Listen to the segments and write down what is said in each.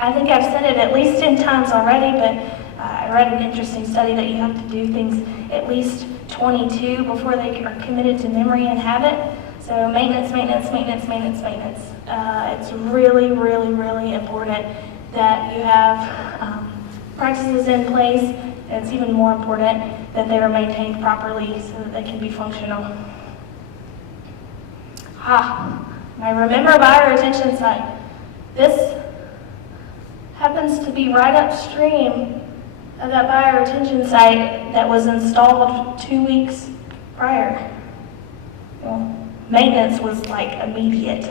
I think I've said it at least 10 times already, but I read an interesting study that you have to do things at least 22 before they are committed to memory and habit. So maintenance, maintenance, maintenance, maintenance, maintenance. It's really, really, really important that you have practices in place, and it's even more important that they are maintained properly so that they can be functional. I remember bioretention site. This happens to be right upstream of that bioretention site that was installed 2 weeks prior. Well, maintenance was like immediate,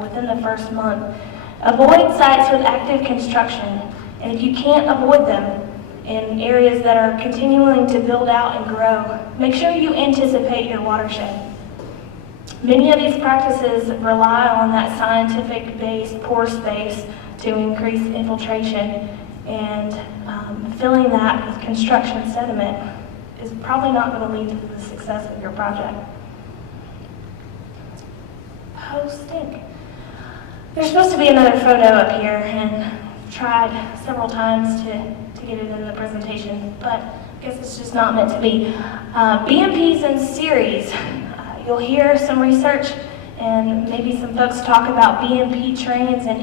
within the first month. Avoid sites with active construction, and if you can't avoid them in areas that are continuing to build out and grow, make sure you anticipate your watershed. Many of these practices rely on that scientific-based pore space to increase infiltration, and filling that with construction sediment is probably not going to lead to the success of your project. Oh, stink. There's supposed to be another photo up here, and I've tried several times to get it in the presentation, but I guess it's just not meant to be. BMPs in series. You'll hear some research and maybe some folks talk about BMP trains and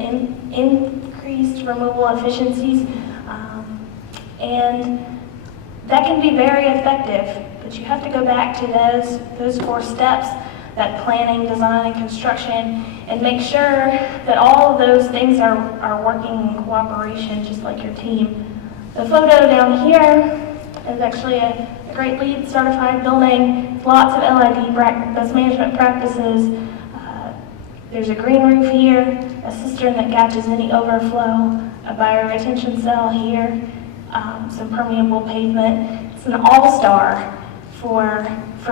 increased removal efficiencies, and that can be very effective, but you have to go back to those 4 steps, that planning, design, and construction, and make sure that all of those things are working in cooperation, just like your team. The photo down here is actually a great LEED certified building, lots of LID best management practices. There's a green roof here, a cistern that catches any overflow, a bioretention cell here, some permeable pavement. It's an all-star for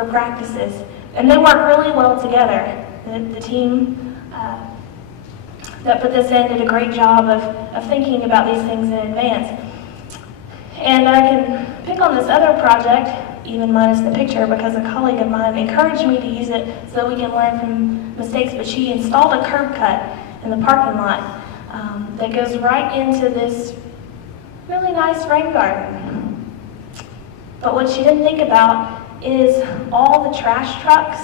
practices, and they work really well together. The team that put this in did a great job of thinking about these things in advance. And I can pick on this other project, even minus the picture, because a colleague of mine encouraged me to use it so that we can learn from mistakes, but she installed a curb cut in the parking lot that goes right into this really nice rain garden. But what she didn't think about is all the trash trucks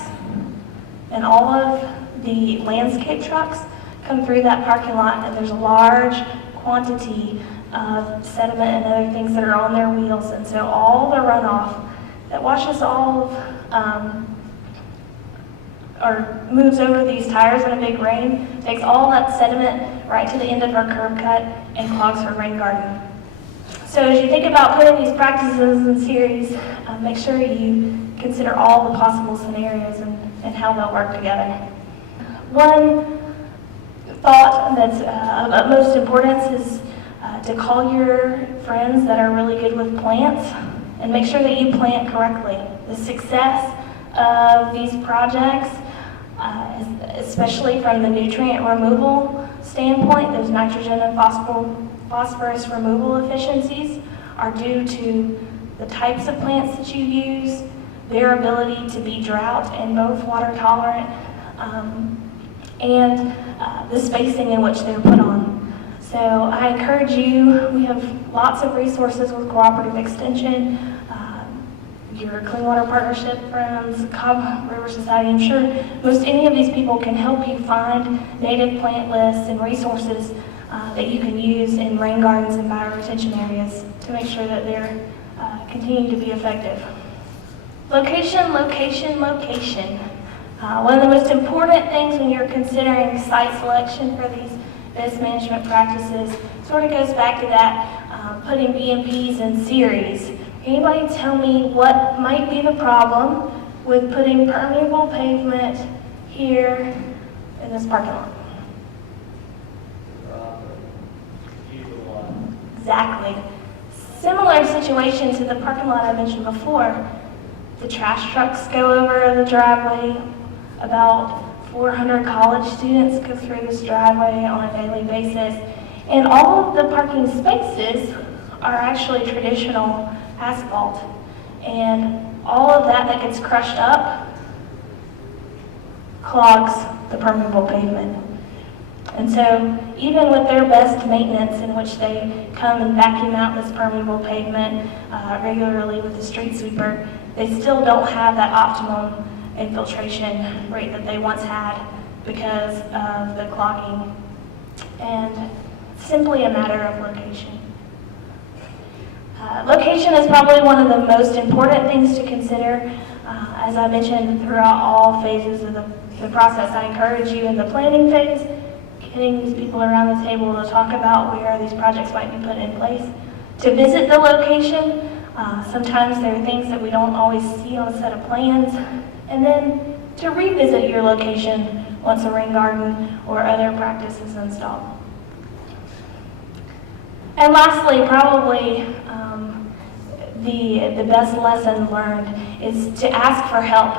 and all of the landscape trucks come through that parking lot, and there's a large quantity of sediment and other things that are on their wheels, and so all the runoff that washes all of, or moves over these tires in a big rain, takes all that sediment right to the end of her curb cut and clogs her rain garden. So as you think about putting these practices in series, make sure you consider all the possible scenarios and how they'll work together. One thought that's of utmost importance is to call your friends that are really good with plants and make sure that you plant correctly. The success of these projects, especially from the nutrient removal standpoint, those nitrogen and phosphorus removal efficiencies are due to the types of plants that you use, their ability to be drought and both water tolerant, and the spacing in which they're put on. So I encourage you, we have lots of resources with Cooperative Extension, your Clean Water Partnership friends, Cobb River Society. I'm sure most any of these people can help you find native plant lists and resources that you can use in rain gardens and bioretention areas to make sure that they're continuing to be effective. Location, location, location. One of the most important things when you're considering site selection for these best management practices sort of goes back to that putting BMPs in series. Anybody tell me what might be the problem with putting permeable pavement here in this parking lot? Exactly. Similar situation to the parking lot I mentioned before. The trash trucks go over the driveway. About 400 college students go through this driveway on a daily basis. And all of the parking spaces are actually traditional asphalt. And all of that gets crushed up clogs the permeable pavement. And so even with their best maintenance, in which they come and vacuum out this permeable pavement regularly with the street sweeper, they still don't have that optimum infiltration rate that they once had because of the clogging. And simply a matter of location. Location is probably one of the most important things to consider. As I mentioned, throughout all phases of the process, I encourage you in the planning phase, getting these people around the table to talk about where these projects might be put in place, to visit the location. Sometimes there are things that we don't always see on a set of plans, and then to revisit your location once a rain garden or other practice is installed. And lastly, probably the best lesson learned is to ask for help.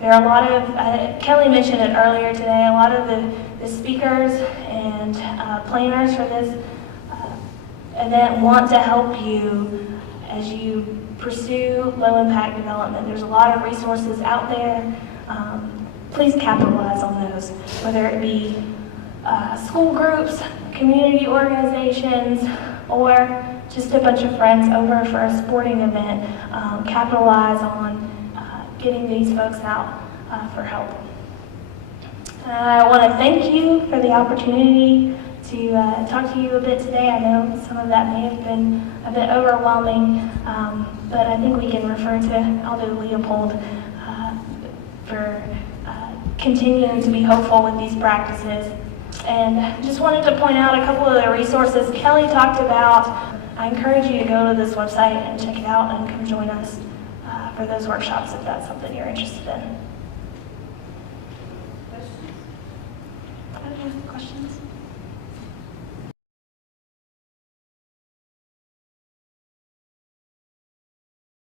There are a lot of, Kelly mentioned it earlier today, a lot of the speakers and planners for this event want to help you as you pursue low-impact development. There's a lot of resources out there. Please capitalize on those, whether it be school groups, community organizations, or just a bunch of friends over for a sporting event. Capitalize on getting these folks out for help. I want to thank you for the opportunity to talk to you a bit today. I know some of that may have been a bit overwhelming, but I think we can refer to Aldo Leopold for continuing to be hopeful with these practices. And just wanted to point out a couple of the resources Kelly talked about. I encourage you to go to this website and check it out and come join us for those workshops if that's something you're interested in. Questions?